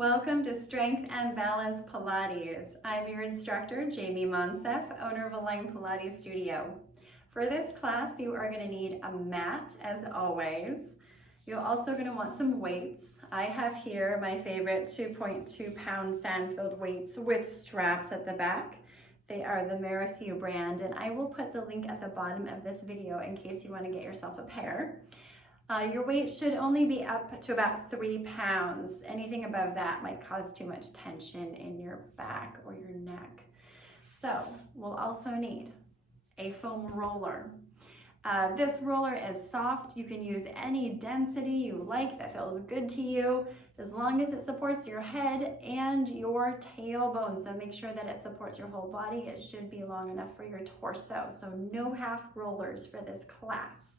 Welcome to Strength and Balance Pilates. I'm your instructor, Jamie Monsef, owner of Align Pilates Studio. For this class, you are going to need a mat, as always. You're also going to want some weights. I have here my favorite 2.2 pound sand-filled weights with straps at the back. They are the Marathon brand, and I will put the link at the bottom of this video in case you want to get yourself a pair. Your weight should only be up to about 3 pounds. Anything above that might cause too much tension in your back or your neck. So we'll also need a foam roller. This roller is soft. You can use any density you like that feels good to you, as long as it supports your head and your tailbone. So make sure that it supports your whole body. It should be long enough for your torso. So no half rollers for this class.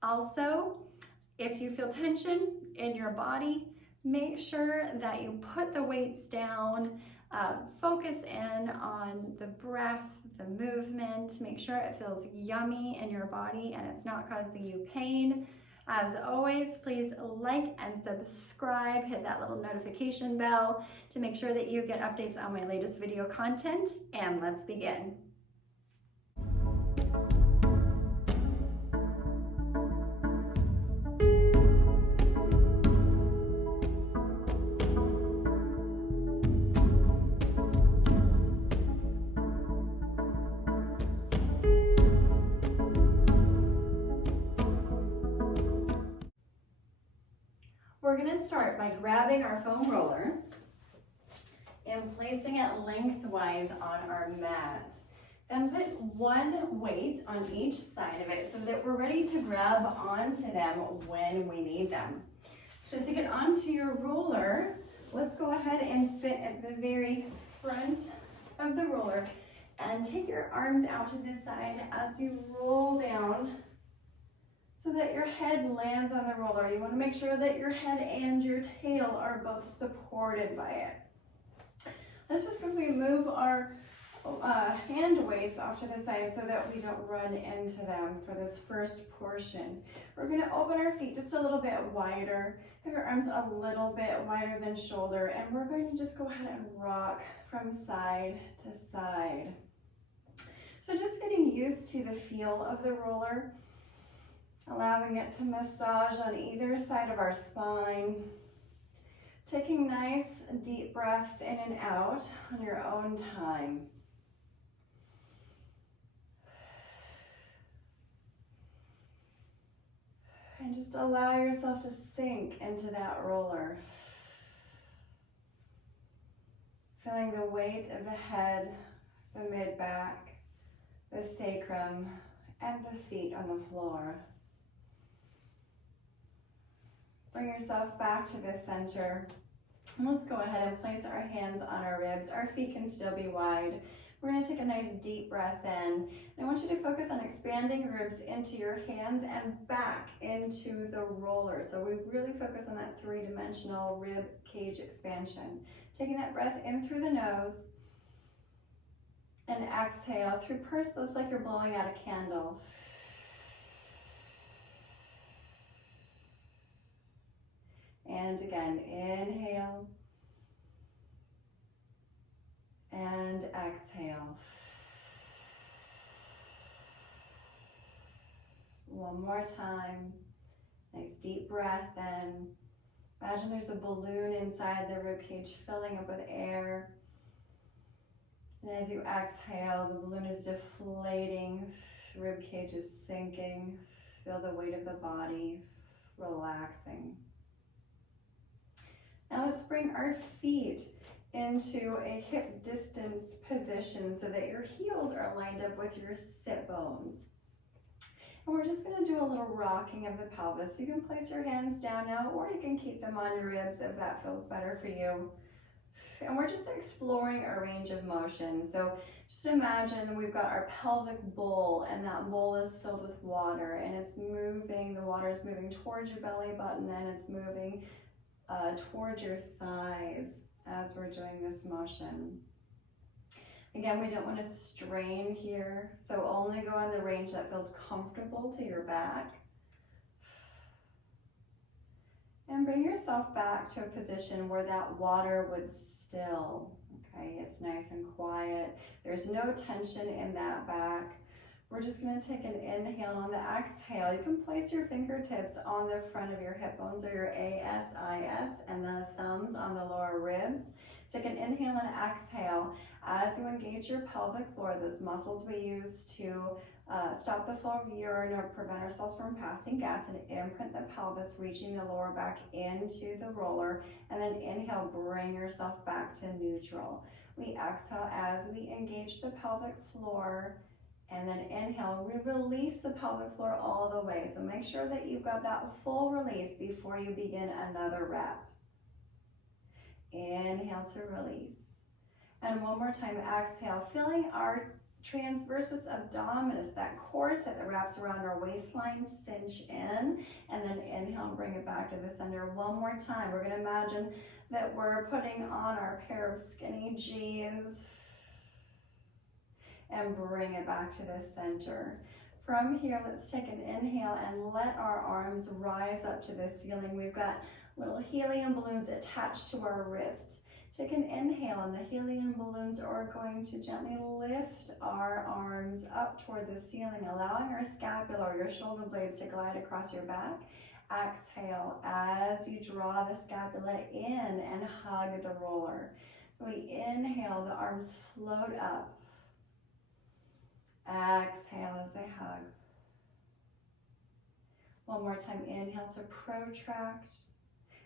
Also, if you feel tension in your body, make sure that you put the weights down, focus in on the breath, the movement, make sure it feels yummy in your body and it's not causing you pain. As always, please like and subscribe, hit that little notification bell to make sure that you get updates on my latest video content, and let's begin. We're going to start by grabbing our foam roller and placing it lengthwise on our mat. Then put one weight on each side of it so that we're ready to grab onto them when we need them. So to get onto your roller, let's go ahead and sit at the very front of the roller and take your arms out to this side as you roll down, so that your head lands on the roller. You want to make sure that your head and your tail are both supported by it. Let's just quickly move our hand weights off to the side so that we don't run into them for this first portion. We're going to open our feet just a little bit wider, have your arms a little bit wider than shoulder, and we're going to just go ahead and rock from side to side. So just getting used to the feel of the roller, allowing it to massage on either side of our spine. Taking nice deep breaths in and out on your own time. And just allow yourself to sink into that roller. Feeling the weight of the head, the mid-back, the sacrum, and the feet on the floor. Bring yourself back to the center. And let's go ahead and place our hands on our ribs. Our feet can still be wide. We're going to take a nice deep breath in. And I want you to focus on expanding ribs into your hands and back into the roller. So we really focus on that three-dimensional rib cage expansion. Taking that breath in through the nose and exhale through pursed lips like you're blowing out a candle. And again, inhale and exhale. One more time. Nice deep breath in. Imagine there's a balloon inside the ribcage filling up with air. And as you exhale, the balloon is deflating, ribcage is sinking. Feel the weight of the body relaxing. Now let's bring our feet into a hip distance position so that your heels are lined up with your sit bones. And we're just going to do a little rocking of the pelvis. You can place your hands down now, or you can keep them on your ribs if that feels better for you. And we're just exploring a range of motion. So just imagine we've got our pelvic bowl, and that bowl is filled with water, and it's moving, the water is moving towards your belly button, and it's moving towards your thighs as we're doing this motion. Again, we don't want to strain here, so only go in the range that feels comfortable to your back. And bring yourself back to a position where that water would still. Okay, it's nice and quiet. There's no tension in that back. We're just going to take an inhale. On the exhale, you can place your fingertips on the front of your hip bones, or your ASIS, and the thumbs on the lower ribs. Take an inhale and exhale as you engage your pelvic floor, those muscles we use to stop the flow of urine or prevent ourselves from passing gas, and imprint the pelvis, reaching the lower back into the roller. And then inhale, bring yourself back to neutral. We exhale as we engage the pelvic floor. And then inhale, we release the pelvic floor all the way. So make sure that you've got that full release before you begin another rep. Inhale to release. And one more time, exhale, feeling our transversus abdominis, that corset that wraps around our waistline, cinch in. And then inhale, bring it back to the center. One more time, we're gonna imagine that we're putting on our pair of skinny jeans, and bring it back to the center. From here, let's take an inhale and let our arms rise up to the ceiling. We've got little helium balloons attached to our wrists. Take an inhale, and the helium balloons are going to gently lift our arms up toward the ceiling, allowing our scapula or your shoulder blades to glide across your back. Exhale as you draw the scapula in and hug the roller. So we inhale, the arms float up. Exhale as they hug. One more time, inhale to protract,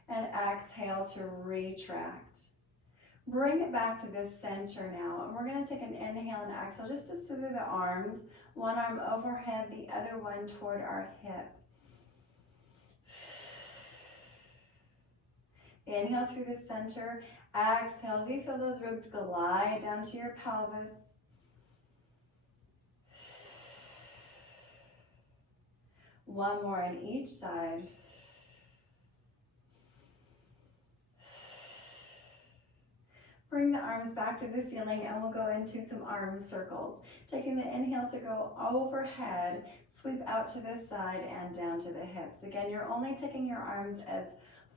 and exhale to retract. Bring it back to the center now, and we're going to take an inhale and exhale just to scissor the arms, one arm overhead, the other one toward our hip. Inhale through the center, exhale as you feel those ribs glide down to your pelvis. One more on each side. Bring the arms back to the ceiling, and we'll go into some arm circles. Taking the inhale to go overhead, sweep out to the side and down to the hips. Again, you're only taking your arms as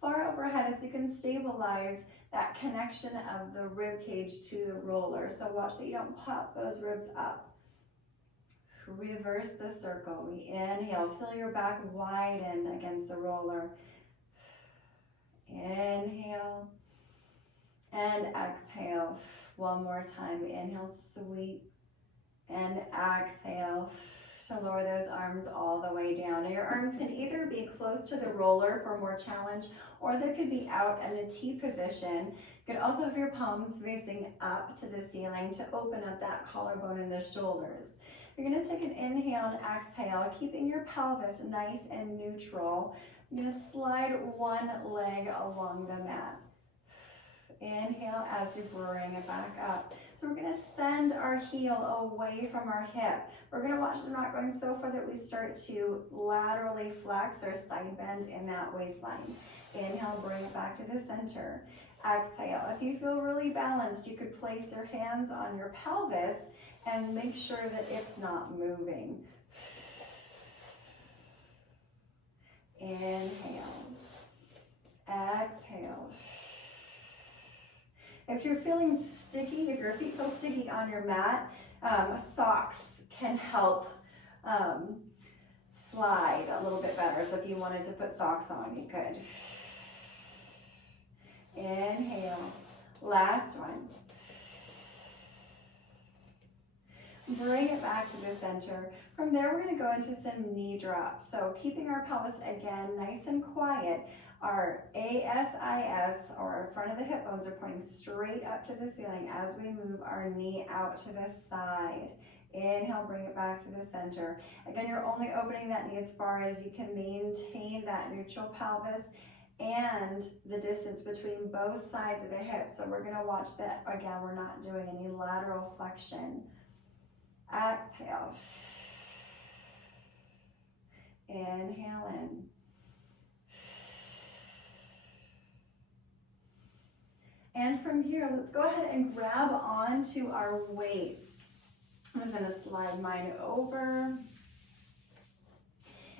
far overhead as you can stabilize that connection of the rib cage to the roller. So watch that you don't pop those ribs up. Reverse the circle. We inhale, feel your back widen against the roller. Inhale and exhale. One more time. Inhale, sweep, and exhale to lower those arms all the way down. Now your arms can either be close to the roller for more challenge, or they could be out in a T position. You could also have your palms facing up to the ceiling to open up that collarbone and the shoulders. You're going to take an inhale and exhale, keeping your pelvis nice and neutral. You're going to slide one leg along the mat. Inhale as you bring it back up. So we're going to send our heel away from our hip. We're going to watch the mat going so far that we start to laterally flex or side bend in that waistline. Inhale, bring it back to the center. Exhale. If you feel really balanced, you could place your hands on your pelvis and make sure that it's not moving. Inhale. Exhale. If you're feeling sticky, if your feet feel sticky on your mat, socks can help slide a little bit better. So if you wanted to put socks on, you could. Inhale. Last one. Bring it back to the center. From there, we're going to go into some knee drops. So keeping our pelvis, again, nice and quiet. Our ASIS, or our front of the hip bones, are pointing straight up to the ceiling as we move our knee out to the side. Inhale, bring it back to the center. Again, you're only opening that knee as far as you can maintain that neutral pelvis and the distance between both sides of the hip. So we're going to watch that. Again, we're not doing any lateral flexion. Exhale. Inhale in. And from here, let's go ahead and grab onto our weights. I'm just going to slide mine over.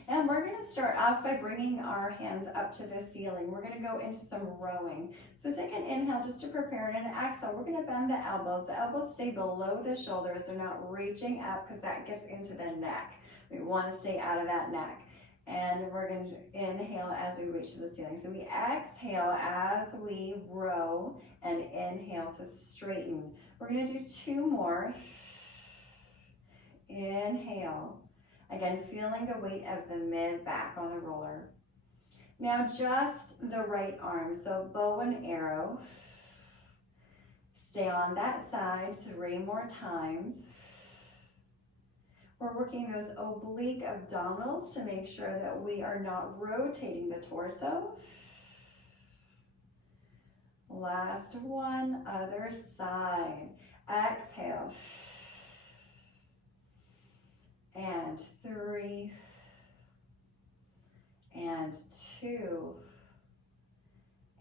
And we're going to start off by bringing our hands up to the ceiling. We're going to go into some rowing. So take an inhale just to prepare, and an exhale. We're going to bend the elbows. The elbows stay below the shoulders. They're not reaching up because that gets into the neck. We want to stay out of that neck. And we're going to inhale as we reach to the ceiling. So we exhale as we row and inhale to straighten. We're going to do 2 more. Inhale. Again, feeling the weight of the mid back on the roller. Now just the right arm, so bow and arrow. Stay on that side 3 more times. We're working those oblique abdominals to make sure that we are not rotating the torso. Last one, other side. Exhale. And 3, and 2,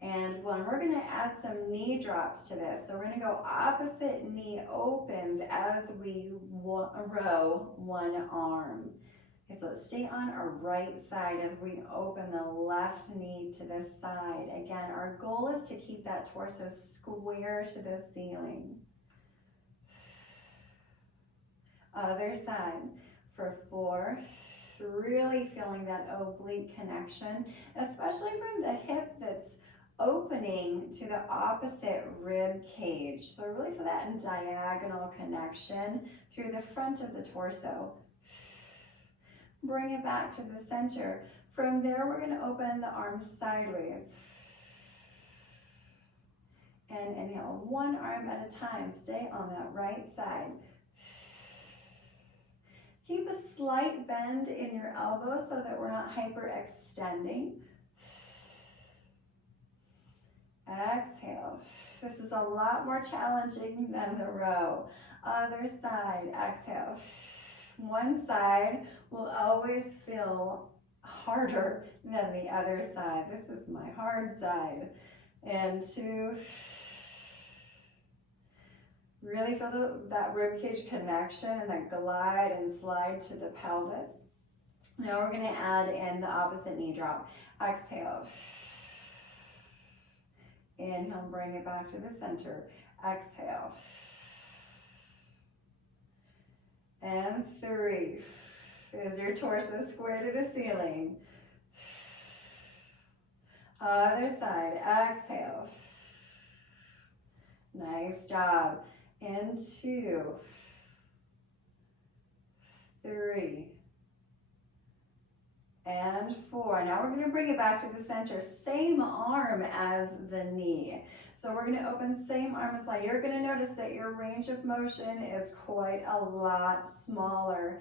and 1. We're going to add some knee drops to this. So we're going to go opposite knee opens as we row one arm. Okay, so let's stay on our right side as we open the left knee to the side. Again, our goal is to keep that torso square to the ceiling. Other side. For 4, really feeling that oblique connection, especially from the hip that's opening to the opposite rib cage. So really feel that in diagonal connection through the front of the torso. Bring it back to the center. From there, we're going to open the arms sideways. And inhale, 1 arm at a time. Stay on that right side. Keep a slight bend in your elbow so that we're not hyperextending. Exhale. This is a lot more challenging than the row. Other side, exhale. One side will always feel harder than the other side. This is my hard side. And 2. Really feel that ribcage connection and that glide and slide to the pelvis. Now we're going to add in the opposite knee drop. Exhale. Inhale, bring it back to the center. Exhale. And 3. Is your torso square to the ceiling? Other side. Exhale. Nice job. And 2, 3, and 4. Now we're going to bring it back to the center. Same arm as the knee. So we're going to open same arm and slide. You're going to notice that your range of motion is quite a lot smaller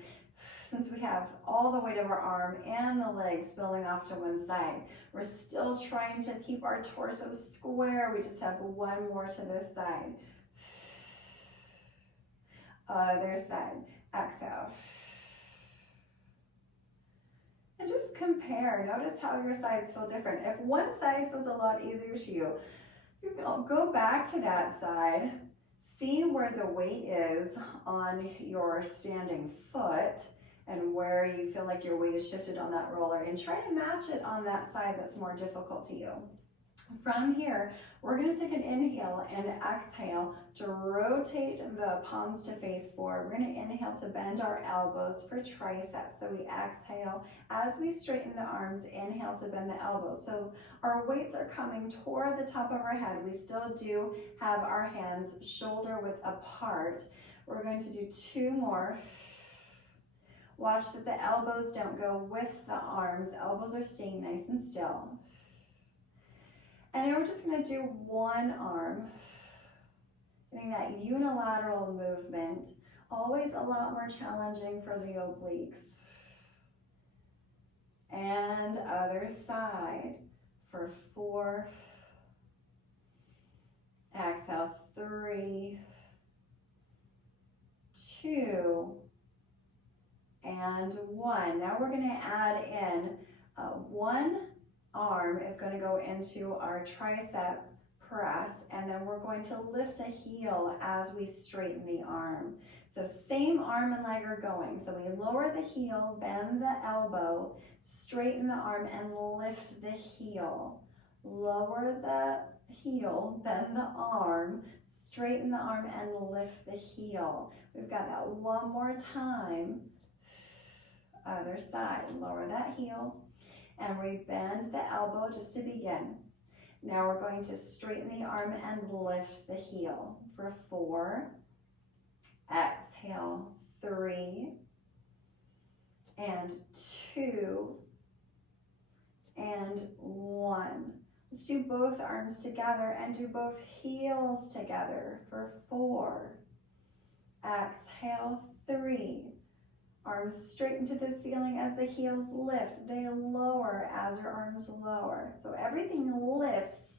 since we have all the weight of our arm and the legs spilling off to one side. We're still trying to keep our torso square. We just have 1 more to this side. Other side. Exhale. And just compare. Notice how your sides feel different. If one side feels a lot easier to you, you can go back to that side. See where the weight is on your standing foot and where you feel like your weight is shifted on that roller, and try to match it on that side that's more difficult to you. From here, we're going to take an inhale and exhale to rotate the palms to face forward. We're going to inhale to bend our elbows for triceps. So we exhale as we straighten the arms, inhale to bend the elbows. So our weights are coming toward the top of our head. We still do have our hands shoulder width apart. We're going to do 2 more. Watch that the elbows don't go with the arms. Elbows are staying nice and still. And then we're just going to do 1 arm, getting that unilateral movement, always a lot more challenging for the obliques. And other side for 4. Exhale, 3, 2, and 1. Now we're going to add in 1 arm is going to go into our tricep press, and then we're going to lift a heel as we straighten the arm. So same arm and leg are going. So we lower the heel, bend the elbow, straighten the arm, and lift the heel. Lower the heel, bend the arm, straighten the arm, and lift the heel. We've got that one more time. Other side, lower that heel, and we bend the elbow just to begin. Now we're going to straighten the arm and lift the heel for 4. Exhale, 3, and 2, and 1. Let's do both arms together and do both heels together for 4. Exhale, 3. Arms straighten to the ceiling as the heels lift. They lower as your arms lower. So everything lifts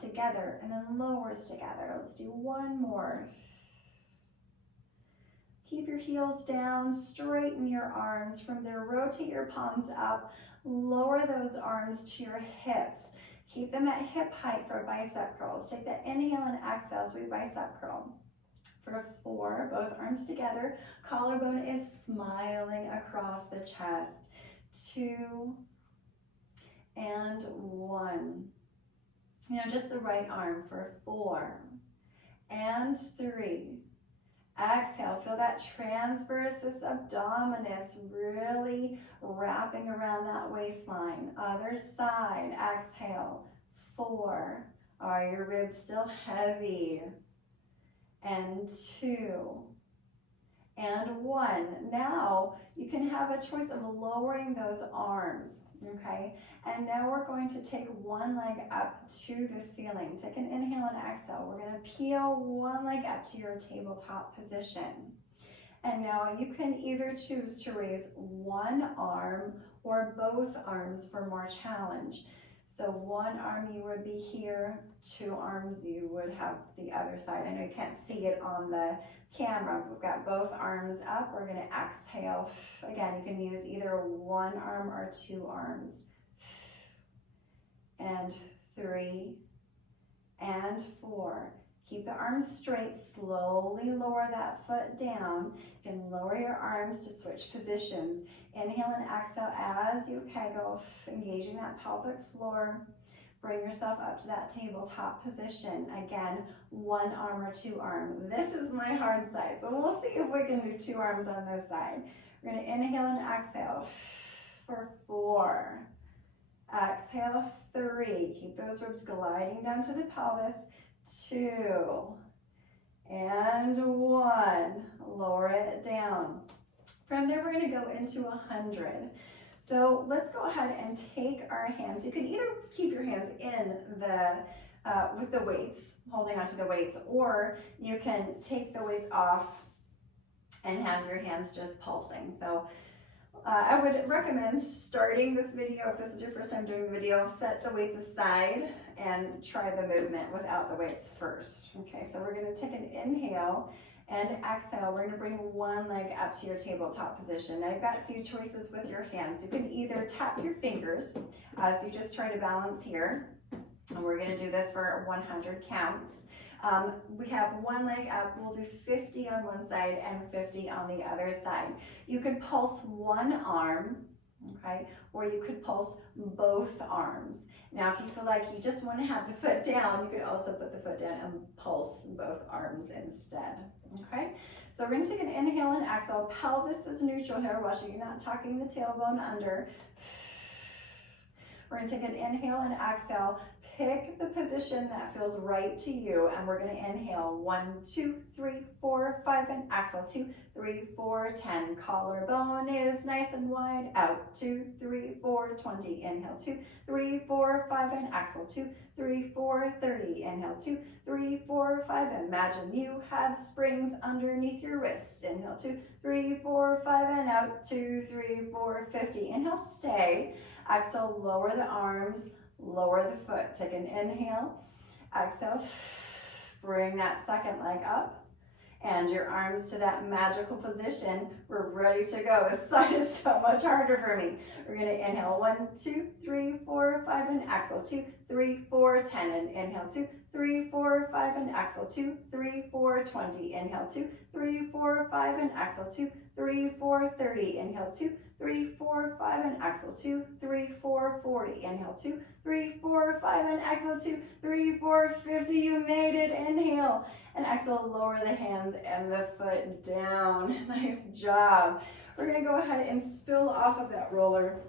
together and then lowers together. Let's do one more. Keep your heels down, straighten your arms. From there, rotate your palms up, lower those arms to your hips. Keep them at hip height for bicep curls. Take that inhale and exhale as we bicep curl. For 4, both arms together, collarbone is smiling across the chest. 2, and 1. Just the right arm for 4, and 3. Exhale, feel that transversus abdominis really wrapping around that waistline. Other side, exhale, 4. Are your ribs still heavy? And 2, and 1. Now you can have a choice of lowering those arms, okay? And now we're going to take one leg up to the ceiling. Take an inhale and exhale. We're going to peel one leg up to your tabletop position. And now you can either choose to raise one arm or both arms for more challenge. So one arm you would be here, 2 arms you would have the other side. I know you can't see it on the camera. We've got both arms up. We're going to exhale. Again, you can use either one arm or 2 arms. And 3, and 4. Keep the arms straight. Slowly lower that foot down. You can lower your arms to switch positions. Inhale and exhale as you kegel, engaging that pelvic floor. Bring yourself up to that tabletop position. Again, 1 arm or 2 arm. This is my hard side, so we'll see if we can do 2 arms on this side. We're going to inhale and exhale for 4. Exhale, 3. Keep those ribs gliding down to the pelvis. 2, and 1. Lower it down. From there, we're going to go into 100. So let's go ahead and take our hands. You can either keep your hands in the with the weights, holding onto the weights, or you can take the weights off and have your hands just pulsing. So I would recommend starting this video, if this is your first time doing the video, set the weights aside and try the movement without the weights first. Okay, so we're going to take an inhale and exhale. We're going to bring one leg up to your tabletop position. Now you've got a few choices with your hands. You can either tap your fingers as you just try to balance here, and we're going to do this for 100 counts. We have one leg up. We'll do 50 on one side and 50 on the other side. You could pulse one arm, okay, or you could pulse both arms. Now, if you feel like you just want to have the foot down, you could also put the foot down and pulse both arms instead, okay? So we're going to take an inhale and exhale. Pelvis is neutral here. Watch it, you're not tucking the tailbone under. We're going to take an inhale and exhale. Pick the position that feels right to you, and we're going to inhale 1, 2, 3, 4, 5, and exhale 2, 3, 4, 10. Collarbone is nice and wide. Out 2, 3, 4, 20. Inhale 2, 3, 4, 5, and exhale 2, 3, 4, 30. Inhale 2, 3, 4, 5. Imagine you have springs underneath your wrists. Inhale 2, 3, 4, 5, and out 2, 3, 4, 50. Inhale, stay. Exhale, lower the arms. Lower the foot. Take an inhale, exhale, bring that second leg up, and your arms to that magical position. We're ready to go. This side is so much harder for me. We're going to inhale 1, 2, 3, 4, 5, and exhale 2, 3, 4, 10, and inhale, 2, 3, 4, 5, and exhale, 2, 3, 4, 20, inhale, 2, 3, 4, 5, and exhale, 2, 3, 4, 30, inhale, 2, 3, 4, 5, and exhale, 2, 3, 4, 40, inhale, 2, 3, 4, 5, and exhale, 2, 3, 4, 50, you made it, inhale, and exhale, lower the hands and the foot down, nice job. We're gonna go ahead and spill off of that roller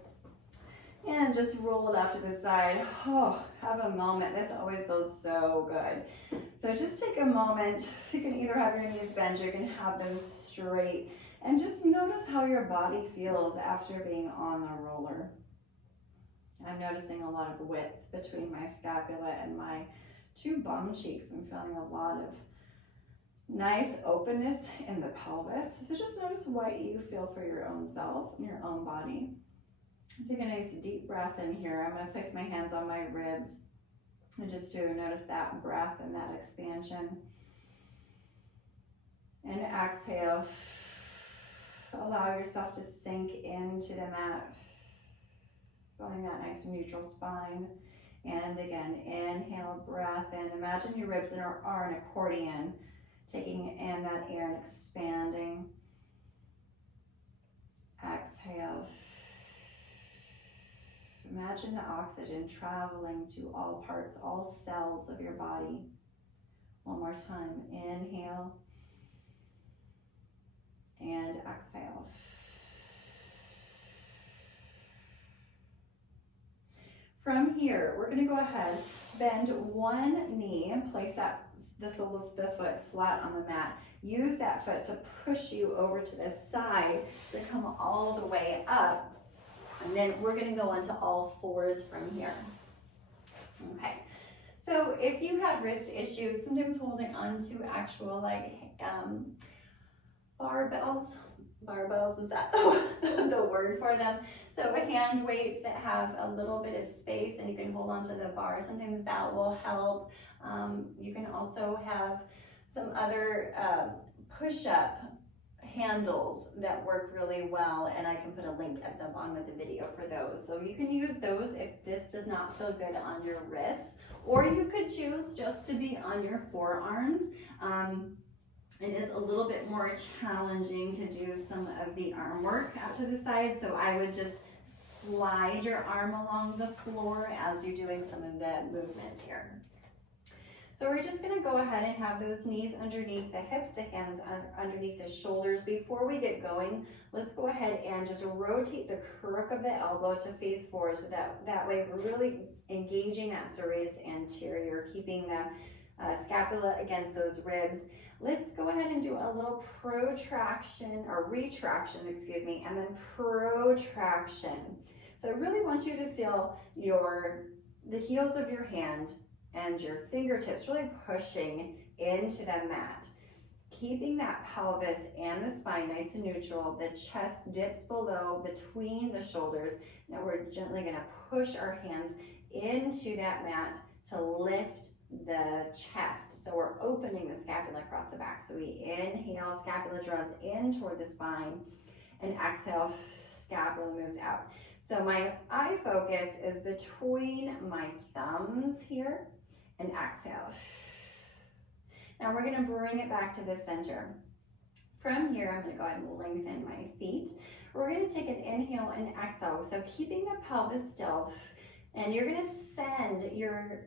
and just roll it off to the side. Oh, have a moment, this always feels so good. So just take a moment, you can either have your knees bent or you can have them straight, and just notice how your body feels after being on the roller. I'm noticing a lot of width between my scapula and my two bum cheeks. I'm feeling a lot of nice openness in the pelvis. So just notice what you feel for your own self and your own body. Take a nice deep breath in here. I'm going to place my hands on my ribs and just to notice that breath and that expansion. And exhale. Allow yourself to sink into the mat, feeling that nice neutral spine. And again, inhale, breath in. Imagine your ribs are an accordion, taking in that air and expanding. Exhale. Imagine the oxygen traveling to all parts, all cells of your body. One more time, inhale. And exhale. From here, we're going to go ahead, bend one knee and place the sole of the foot flat on the mat. Use that foot to push you over to the side to come all the way up. And then we're going to go onto all fours from here. Okay. So if you have wrist issues, sometimes holding on to actual barbells, is that the word for them? So hand weights that have a little bit of space and you can hold onto the bar, sometimes that will help. You can also have some other push-up handles that work really well, and I can put a link at the bottom of the video for those. So you can use those if this does not feel good on your wrists, or you could choose just to be on your forearms. It is a little bit more challenging to do some of the arm work out to the side, so I would just slide your arm along the floor as you're doing some of the movements here. So we're just going to go ahead and have those knees underneath the hips, the hands underneath the shoulders. Before we get going, let's go ahead and just rotate the crook of the elbow to face forward, so that way we're really engaging that serratus anterior, keeping the scapula against those ribs. Let's go ahead and do a little retraction, and then protraction. So I really want you to feel the heels of your hand and your fingertips really pushing into the mat, keeping that pelvis and the spine nice and neutral. The chest dips below between the shoulders. Now we're gently going to push our hands into that mat to lift the chest. So we're opening the scapula across the back. So we inhale, scapula draws in toward the spine, and exhale, scapula moves out. So my eye focus is between my thumbs here, and exhale. Now we're going to bring it back to the center. From here, I'm going to go ahead and lengthen my feet. We're going to take an inhale and exhale. So keeping the pelvis still, and you're going to send your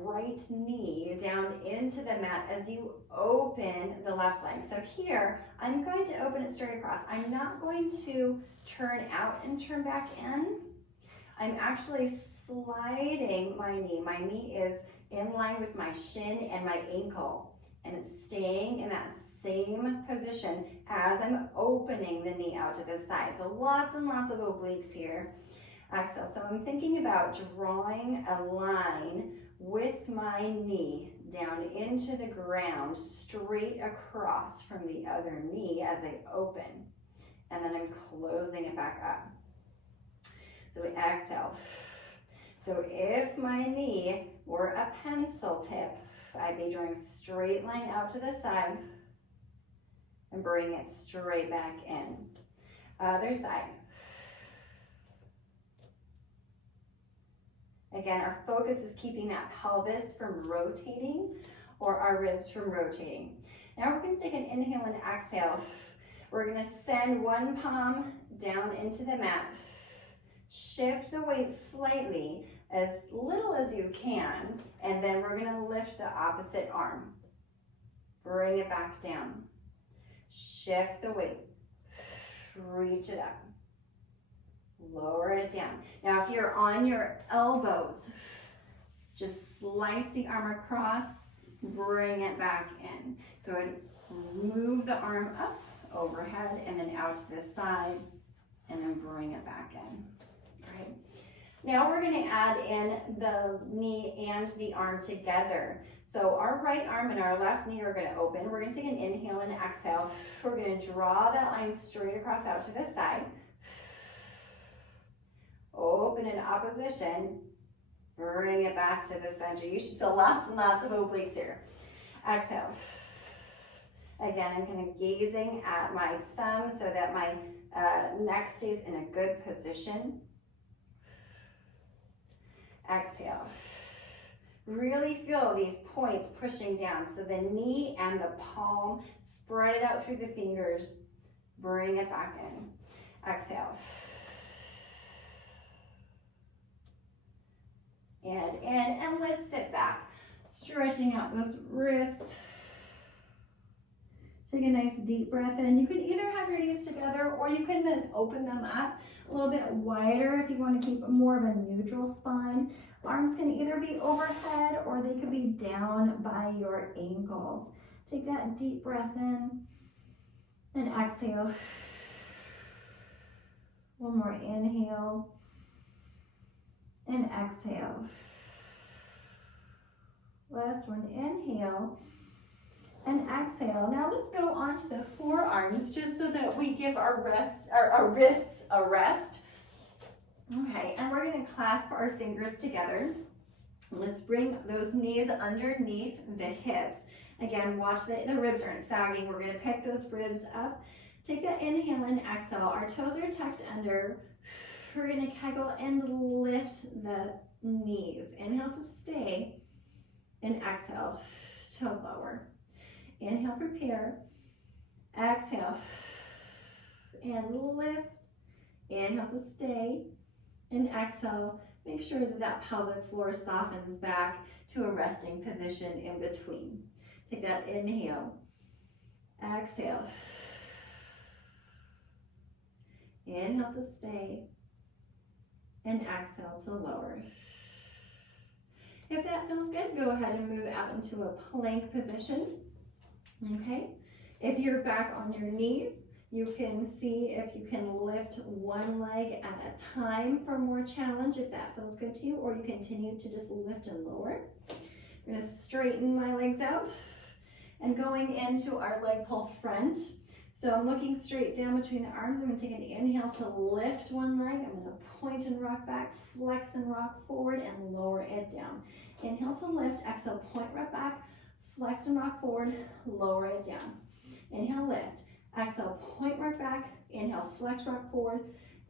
right knee down into the mat as you open the left leg. So here, I'm going to open it straight across. I'm not going to turn out and turn back in. I'm actually sliding my knee. My knee is in line with my shin and my ankle, and it's staying in that same position as I'm opening the knee out to the side. So lots and lots of obliques here. Exhale. So I'm thinking about drawing a line with my knee down into the ground, straight across from the other knee as I open, and then I'm closing it back up. So we exhale. So if my knee were a pencil tip, I'd be drawing a straight line out to the side and bring it straight back in. Other side. Again, our focus is keeping that pelvis from rotating or our ribs from rotating. Now we're going to take an inhale and exhale. We're going to send one palm down into the mat. Shift the weight slightly, as little as you can, and then we're going to lift the opposite arm. Bring it back down. Shift the weight. Reach it up. Lower it down. Now if you're on your elbows, just slice the arm across, bring it back in. So I'd move the arm up, overhead, and then out to the side, and then bring it back in. All right. Now we're going to add in the knee and the arm together. So our right arm and our left knee are going to open. We're going to take an inhale and exhale. We're going to draw that line straight across out to the side. Open in opposition. Bring it back to the center. You should feel lots and lots of obliques here. Exhale. Again, I'm kind of gazing at my thumb so that my neck stays in a good position. Exhale. Really feel these points pushing down. So the knee and the palm, spread it out through the fingers. Bring it back in. Exhale. And in, and let's sit back. Stretching out those wrists. Take a nice deep breath in. You can either have your knees together or you can then open them up a little bit wider if you want to keep more of a neutral spine. Arms can either be overhead or they could be down by your ankles. Take that deep breath in and exhale. One more inhale and exhale. Last one, inhale and exhale. Now let's go on to the forearms just so that we give our wrists a rest. Okay, and we're going to clasp our fingers together. Let's bring those knees underneath the hips. Again, watch the ribs aren't sagging. We're going to pick those ribs up. Take that inhale and exhale. Our toes are tucked under. We're going to kegel and lift the knees. Inhale to stay and exhale to lower. Inhale, prepare. Exhale and lift. Inhale to stay and exhale. Make sure that that pelvic floor softens back to a resting position in between. Take that inhale. Exhale. Inhale to stay and exhale to lower. If that feels good, go ahead and move out into a plank position. Okay. If you're back on your knees, you can see if you can lift one leg at a time for more challenge, if that feels good to you, or you continue to just lift and lower. I'm going to straighten my legs out and going into our leg pull front. So I'm looking straight down between the arms. I'm going to take an inhale to lift one leg. I'm going to point and rock back, flex and rock forward, and lower it down. Inhale to lift, exhale, point right back, flex and rock forward, lower it down. Inhale, lift. Exhale, point right back. Inhale, flex, rock forward,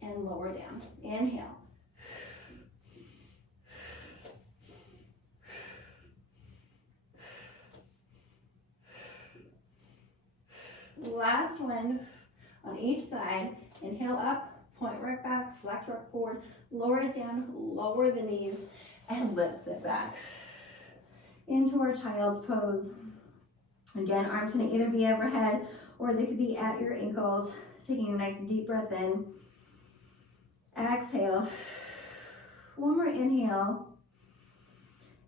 and lower down. Inhale. Last one on each side. Inhale up, point right back, flex, rock forward, lower it down, lower the knees, and let's sit back into our child's pose. Again, arms can either be overhead or they could be at your ankles. Taking a nice deep breath in. Exhale. One more inhale.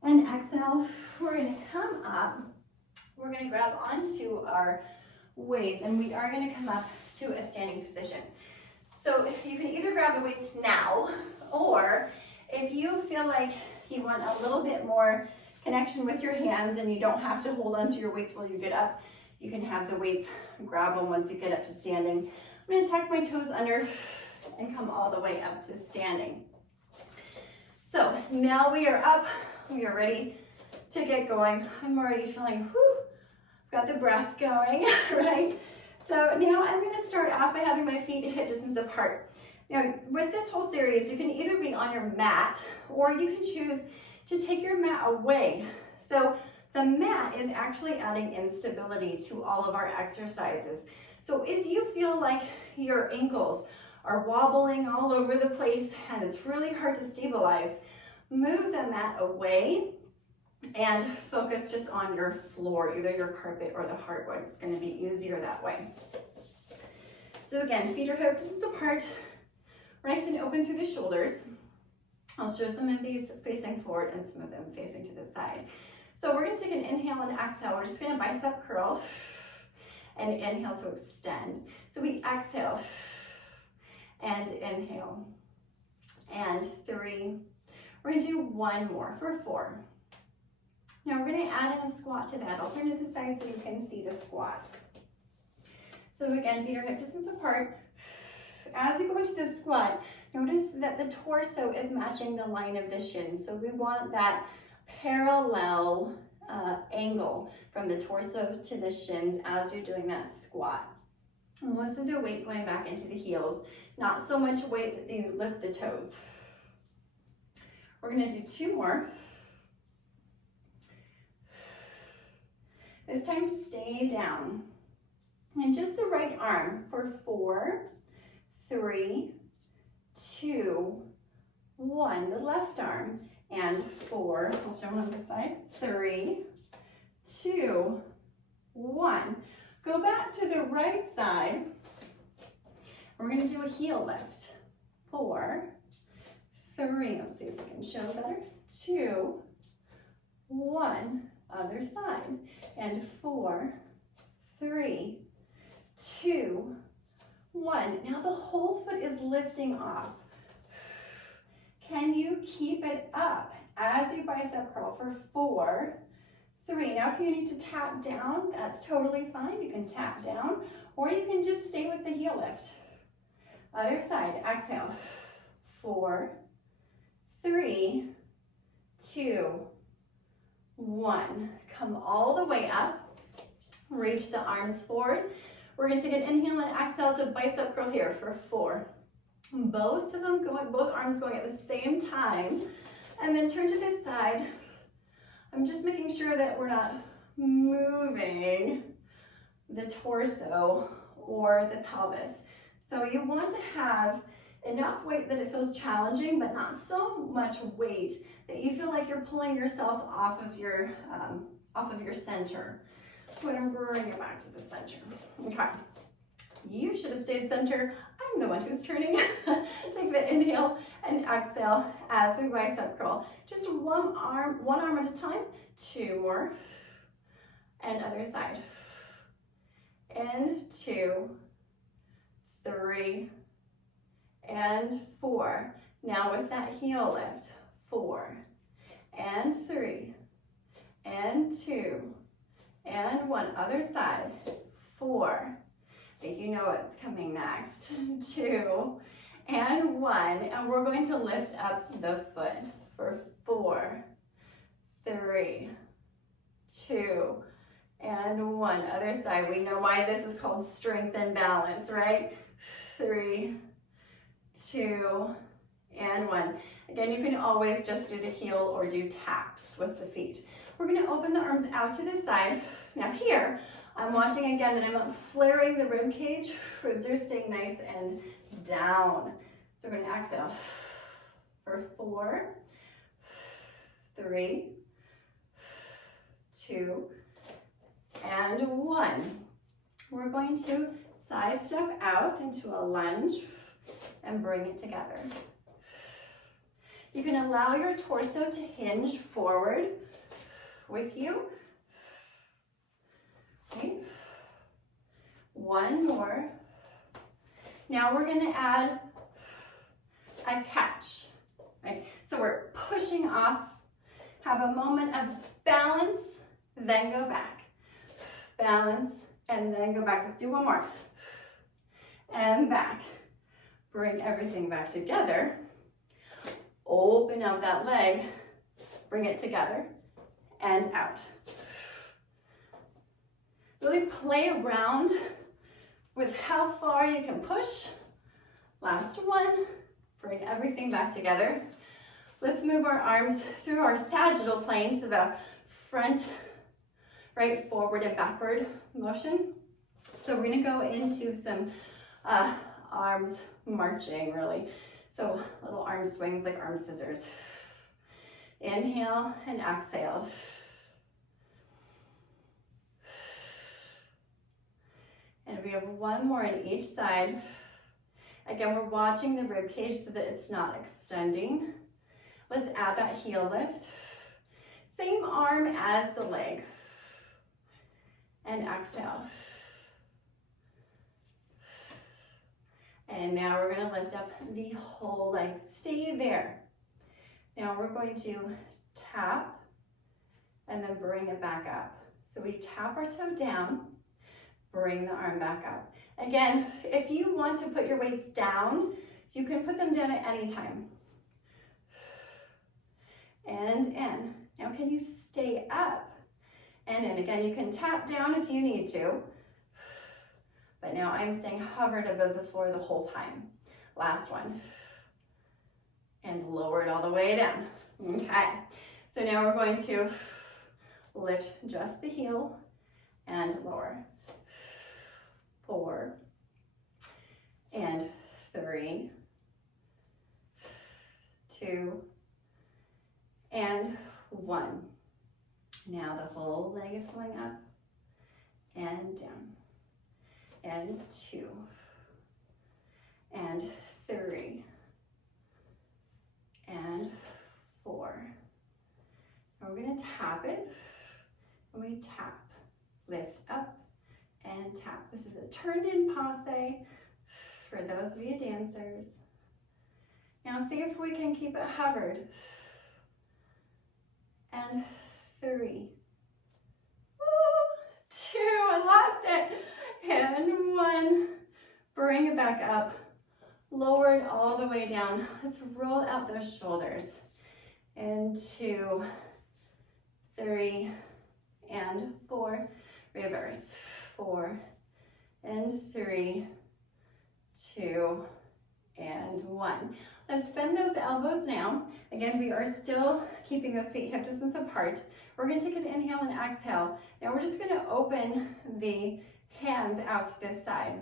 And exhale. We're going to come up. We're going to grab onto our weights and we are going to come up to a standing position. So you can either grab the weights now, or if you feel like you want a little bit more connection with your hands and you don't have to hold onto your weights while you get up, you can have the weights, grab them once you get up to standing. I'm going to tuck my toes under and come all the way up to standing. So now we are up, we are ready to get going. I'm already feeling, got the breath going, right? So now I'm going to start off by having my feet hip distance apart. Now, with this whole series, you can either be on your mat or you can choose to take your mat away. So the mat is actually adding instability to all of our exercises. So if you feel like your ankles are wobbling all over the place and it's really hard to stabilize, move the mat away and focus just on your floor, either your carpet or the hardwood. It's going to be easier that way. So again, feet are hip distance apart, nice and open through the shoulders. I'll show some of these facing forward and some of them facing to the side. So we're going to take an inhale and exhale. We're just going to bicep curl and inhale to extend. So we exhale and inhale. And 3. We're going to do 1 more for 4. Now we're going to add in a squat to that. I'll turn to the side so you can see the squat. So again, feet are hip distance apart. As you go into the squat, notice that the torso is matching the line of the shins. So we want that parallel angle from the torso to the shins as you're doing that squat. Most of the weight going back into the heels, not so much weight that you lift the toes. We're going to do 2 more. This time stay down. And just the right arm for 4, 3, 2, 1. The left arm and 4. I'll show them on this side. 3, 2, 1. Go back to the right side. We're going to do a heel lift. 4, 3. Let's see if we can show better. 2, 1. Other side. And 4, 3, 2, 1. Now the whole foot is lifting off. Can you keep it up as you bicep curl for 4, 3. Now if you need to tap down, that's totally fine. You can tap down or you can just stay with the heel lift. Other side, exhale. 4, 3, 2, 1. Come all the way up. Reach the arms forward. We're going to take an inhale and exhale to bicep curl here for 4. Both of them going, both arms going at the same time. And then turn to this side. I'm just making sure that we're not moving the torso or the pelvis. So you want to have enough weight that it feels challenging, but not so much weight that you feel like you're pulling yourself off of your center. But I'm bringing it back to the center. Okay. You should have stayed center. I'm the one who's turning. Take the inhale and exhale as we bicep curl. Just one arm at a time. 2 more. And other side. And 2, 3, and 4. Now with that heel lift. 4, and 3, and 2, and 1. Other side. 4. I think you know what's coming next. 2, and 1. And we're going to lift up the foot for 4, 3, 2, and 1. Other side. We know why this is called strength and balance, right? 3, 2, and 1. Again, you can always just do the heel or do taps with the feet. We're going to open the arms out to the side. Now here, I'm watching again that I'm not flaring the rib cage. Ribs are staying nice and down. So we're going to exhale for 4, 3, 2, and 1. We're going to side step out into a lunge and bring it together. You can allow your torso to hinge forward with you. Okay. 1 more. Now we're going to add a catch. Right? So we're pushing off, have a moment of balance, then go back. Balance, and then go back. Let's do 1 more. And back. Bring everything back together. Open up that leg. Bring it together. And out. Really play around with how far you can push. Last one. Bring everything back together. Let's move our arms through our sagittal plane, so the front, right, forward and backward motion. So we're gonna go into some arms marching, really. So little arm swings like arm scissors. Inhale and exhale. And we have one more on each side. Again, we're watching the rib cage so that it's not extending. Let's add that heel lift. Same arm as the leg. And exhale. And now we're going to lift up the whole leg. Stay there. Now we're going to tap and then bring it back up. So we tap our toe down, bring the arm back up. Again, if you want to put your weights down, you can put them down at any time. And in. Now can you stay up and in? Again, you can tap down if you need to. But now I'm staying hovered above the floor the whole time. Last one. And lower it all the way down. Okay. So now we're going to lift just the heel and lower. 4 and 3, 2 and 1. Now the whole leg is going up and down. And 2 and 3 and 4. And we're going to tap it, and we tap, lift up and tap. This is a turned in passe for those of you dancers. Now see if we can keep it hovered. And 3, 2, I lost it. And 1, bring it back up, lower it all the way down. Let's roll out those shoulders. And 2, 3, and 4, reverse. 4 and 3, 2, and 1. Let's bend those elbows now. Again, we are still keeping those feet hip distance apart. We're going to take an inhale and exhale. Now we're just going to open the hands out to this side.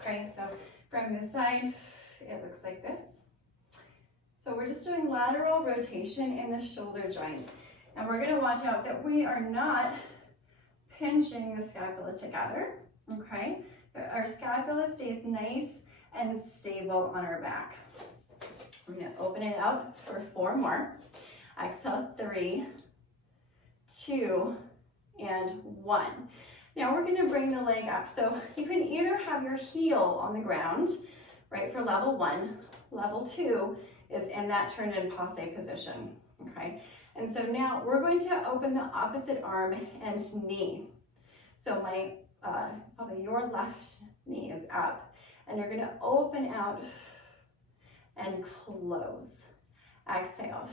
Okay, so from this side, it looks like this. So we're just doing lateral rotation in the shoulder joint. And we're going to watch out that we are not pinching the scapula together, okay? But our scapula stays nice and stable on our back. We're going to open it out for 4 more. Exhale, 3, 2, and 1. Now we're going to bring the leg up. So you can either have your heel on the ground, right, for level 1. Level 2 is in that turned in passe position, okay? And so now we're going to open the opposite arm and knee. So my, probably your left knee is up, and you're gonna open out and close. Exhale.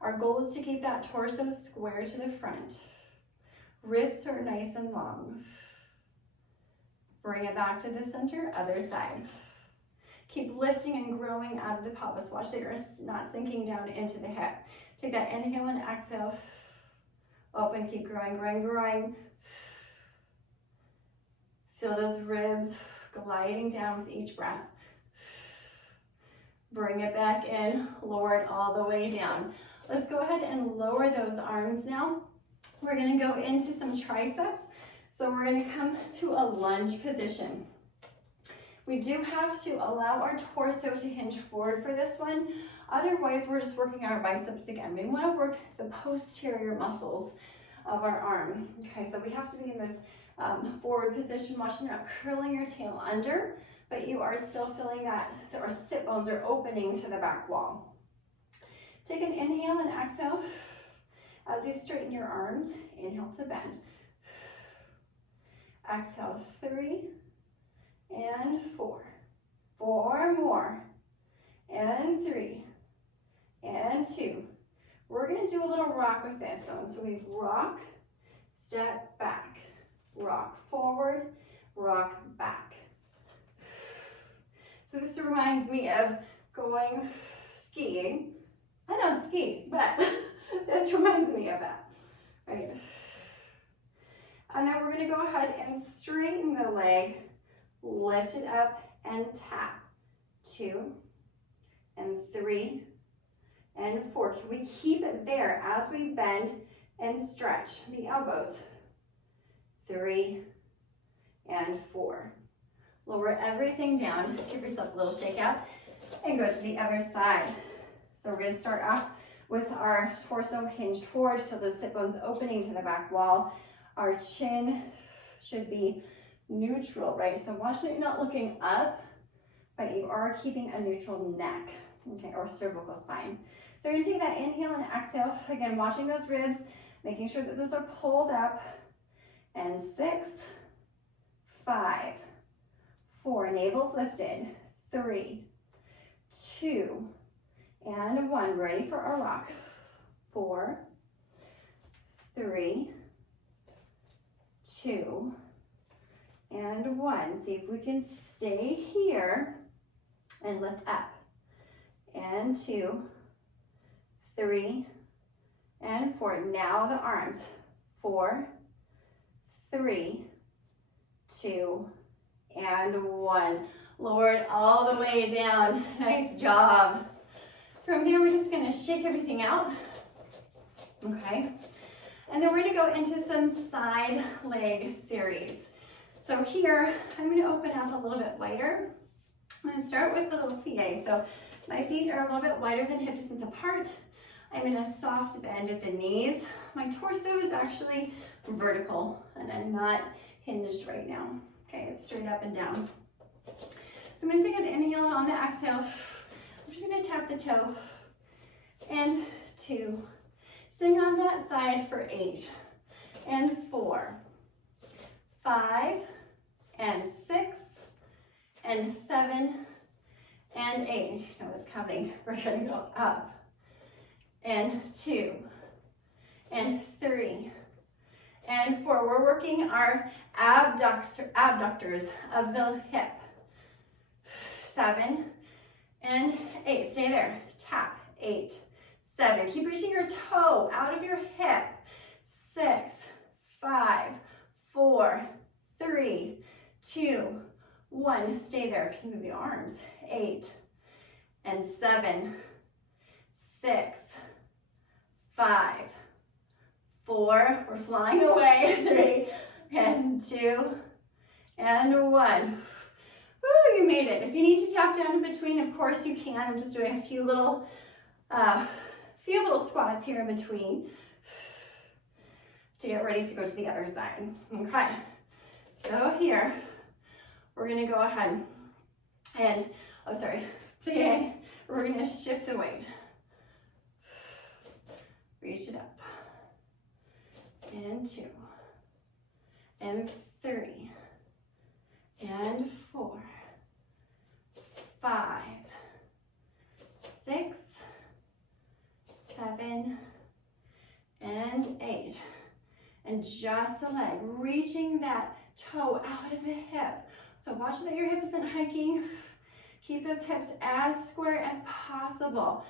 Our goal is to keep that torso square to the front. Wrists are nice and long. Bring it back to the center, other side. Keep lifting and growing out of the pelvis. Watch that you're not sinking down into the hip. Take that inhale and exhale. Open, keep growing, growing, growing. Feel those ribs gliding down with each breath. Bring it back in, lower it all the way down. Let's go ahead and lower those arms now. We're gonna go into some triceps. So we're gonna come to a lunge position. We do have to allow our torso to hinge forward for this one. Otherwise, we're just working our biceps again. We want to work the posterior muscles of our arm. Okay, so we have to be in this forward position. Watch, you're not curling your tail under, but you are still feeling that our sit bones are opening to the back wall. Take an inhale and exhale. As you straighten your arms, inhale to bend. Exhale, 3 and 4. 4 more. And 3 and 2. We're going to do a little rock with this one. So we rock, step back, rock forward, rock back. So this reminds me of going skiing. I don't ski, but this reminds me of that, right? And then we're gonna go ahead and straighten the leg, lift it up and tap. 2 and 3 and 4. Can we keep it there as we bend and stretch the elbows? 3 and 4. Lower everything down, give yourself a little shake out, and go to the other side. So we're going to start off with our torso hinged forward, feel those sit bones opening to the back wall. Our chin should be neutral, right? So watch that you're not looking up, but you are keeping a neutral neck, okay, or cervical spine. So you're going to take that inhale and exhale, again, watching those ribs, making sure that those are pulled up, and 6, 5, 4, navel's lifted, 3, 2, and 1, ready for our rock. 4, 3, 2, and 1. See if we can stay here and lift up. And 2, 3, and 4. Now the arms. 4, 3, 2, and 1. Lower it all the way down. Nice job. From there, we're just going to shake everything out. Okay. And then we're going to go into some side leg series. So here, I'm going to open up a little bit wider. I'm going to start with a little plie. So my feet are a little bit wider than hip distance apart. I'm in a soft bend at the knees. My torso is actually vertical, and I'm not hinged right now. Okay, it's straight up and down. So I'm going to take an inhale, and on the exhale, I'm just going to tap the toe, and 2. Staying on that side for 8, and 4, 5, and 6, and 7, and 8. You know it's coming. We're going to go up, and 2, and 3, and 4. We're working our abductors of the hip. 7, and 8. Stay there. Tap. 8, 7. Keep reaching your toe out of your hip. 6, 5, 4, 3, 2, 1. Stay there. Can you move the arms? 8, and 7, 6, 5, 4. We're flying away. 3, and 2, and 1. Woo, you made it. If you need to tap down in between, of course you can. I'm just doing a few little squats here in between to get ready to go to the other side. Okay, so here we're going to go ahead and, plie. We're going to shift the weight. Reach it up. And 2, and 3, and 4, 5, 6, 7, and 8. And just the leg, reaching that toe out of the hip. So watch that your hip isn't hiking. Keep those hips as square as possible.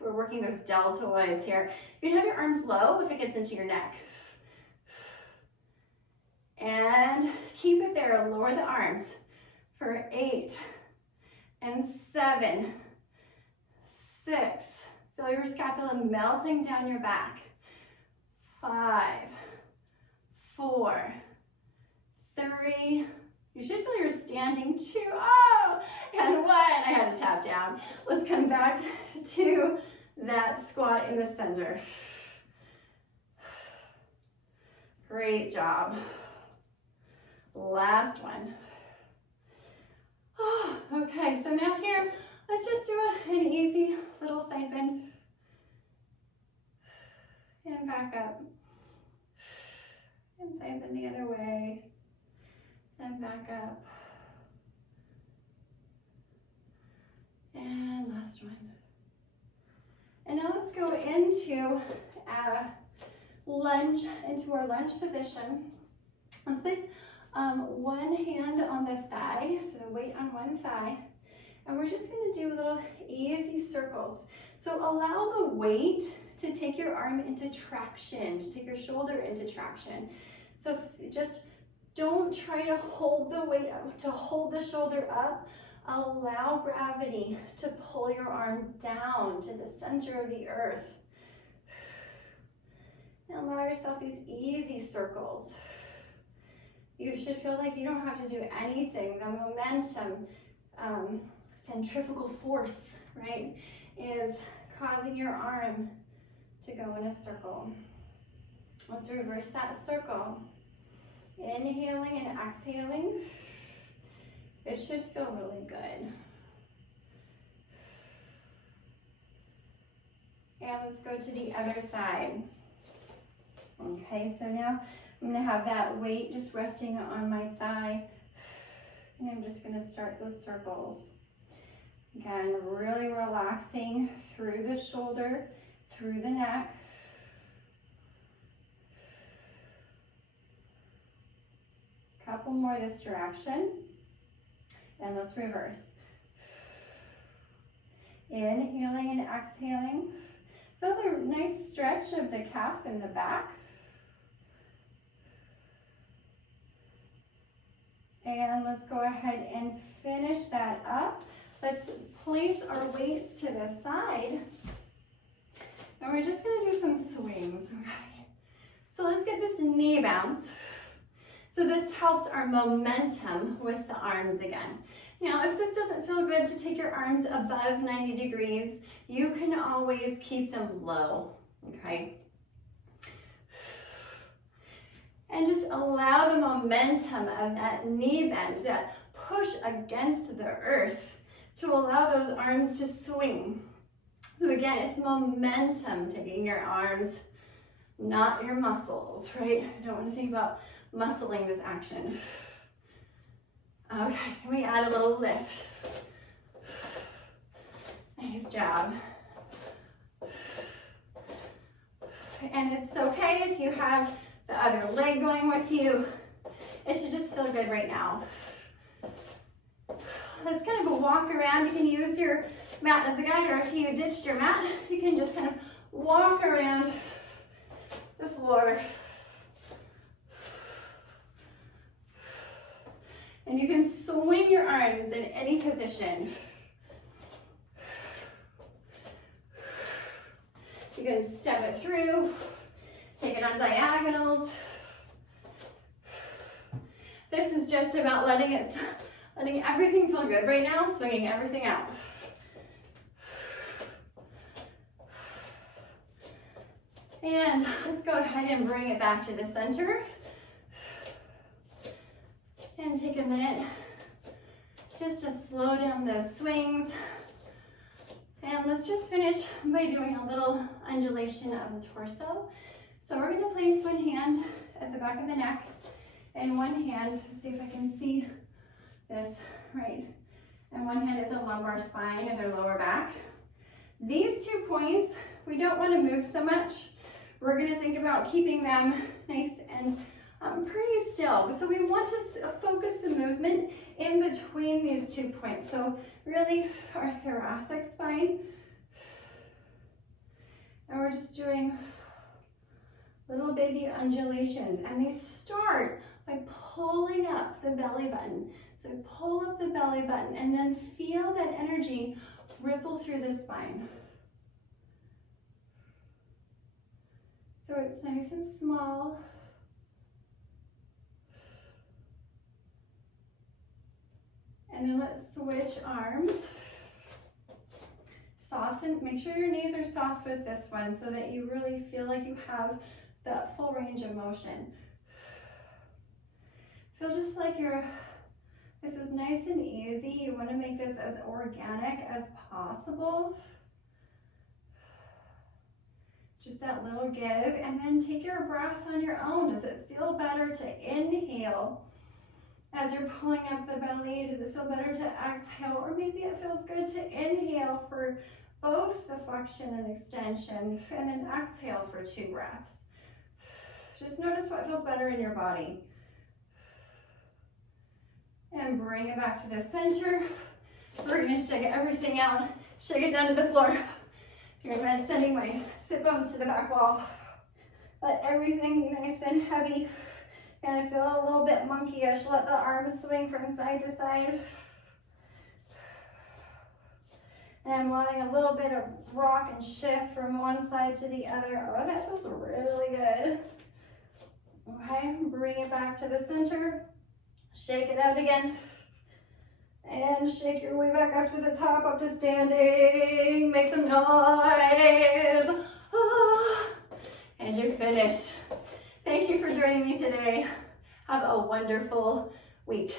We're working those deltoids here. You can have your arms low if it gets into your neck. And keep it there. Lower the arms for 8, and 7, 6. Feel your scapula melting down your back. 5, 4, 3. You should feel you're standing 2. Oh, and 1. I had to tap down. Let's come back to that squat in the center. Great job. Last one. Oh, okay, so now here, let's just do an easy little side bend. And back up. And side bend the other way. And back up. And last one. And now let's go into lunge, into our lunge position. Let's place One hand on the thigh, so weight on one thigh. And we're just gonna do little easy circles. So allow the weight to take your arm into traction, to take your shoulder into traction. So just don't try to hold the weight up, to hold the shoulder up. Allow gravity to pull your arm down to the center of the earth. And allow yourself these easy circles. You should feel like you don't have to do anything. The momentum, centrifugal force, right, is causing your arm to go in a circle. Let's reverse that circle. Inhaling and exhaling. It should feel really good. And let's go to the other side. Okay, so now I'm gonna have that weight just resting on my thigh. And I'm just gonna start those circles. Again, really relaxing through the shoulder, through the neck. Couple more this direction. And let's reverse. Inhaling and exhaling. Feel the nice stretch of the calf in the back. And let's go ahead and finish that up. Let's place our weights to the side. And we're just gonna do some swings, okay? So let's get this knee bounce. So this helps our momentum with the arms again. Now, if this doesn't feel good to take your arms above 90 degrees, you can always keep them low, okay? And just allow the momentum of that knee bend, that push against the earth, to allow those arms to swing. So again, it's momentum taking your arms, not your muscles, right? I don't want to think about muscling this action. Okay, can we add a little lift? Nice job. And it's okay if you have the other leg going with you. It should just feel good right now. Let's kind of walk around. You can use your mat as a guide, or if you ditched your mat, you can just kind of walk around the floor. And you can swing your arms in any position. You can step it through, take it on diagonals. This is just about letting everything feel good right now, swinging everything out. And let's go ahead and bring it back to the center. And take a minute just to slow down those swings. And let's just finish by doing a little undulation of the torso. So we're going to place one hand at the back of the neck and one hand, see if I can see this, right? And one hand at the lumbar spine and their lower back. These 2 points, we don't want to move so much. We're going to think about keeping them nice and pretty still. So we want to focus the movement in between these 2 points. So really our thoracic spine. And we're just doing little baby undulations. And they start by pulling up the belly button. So pull up the belly button and then feel that energy ripple through the spine. So it's nice and small. And then let's switch arms. Soften, make sure your knees are soft with this one so that you really feel like you have that full range of motion. Feel just like this is nice and easy. You want to make this as organic as possible. Just that little give, and then take your breath on your own. Does it feel better to inhale as you're pulling up the belly? Does it feel better to exhale? Or maybe it feels good to inhale for both the flexion and extension, and then exhale for 2 breaths. Just notice what feels better in your body. And bring it back to the center. We're gonna shake everything out. Shake it down to the floor. Here I'm sending my sit bones to the back wall. Let everything be nice and heavy. Gonna feel a little bit monkeyish. Let the arms swing from side to side. And wanting a little bit of rock and shift from one side to the other. Oh, that feels really good. Okay, bring it back to the center. Shake it out again. And shake your way back up to the top, up to standing. Make some noise. Ah. And you're finished. Thank you for joining me today. Have a wonderful week.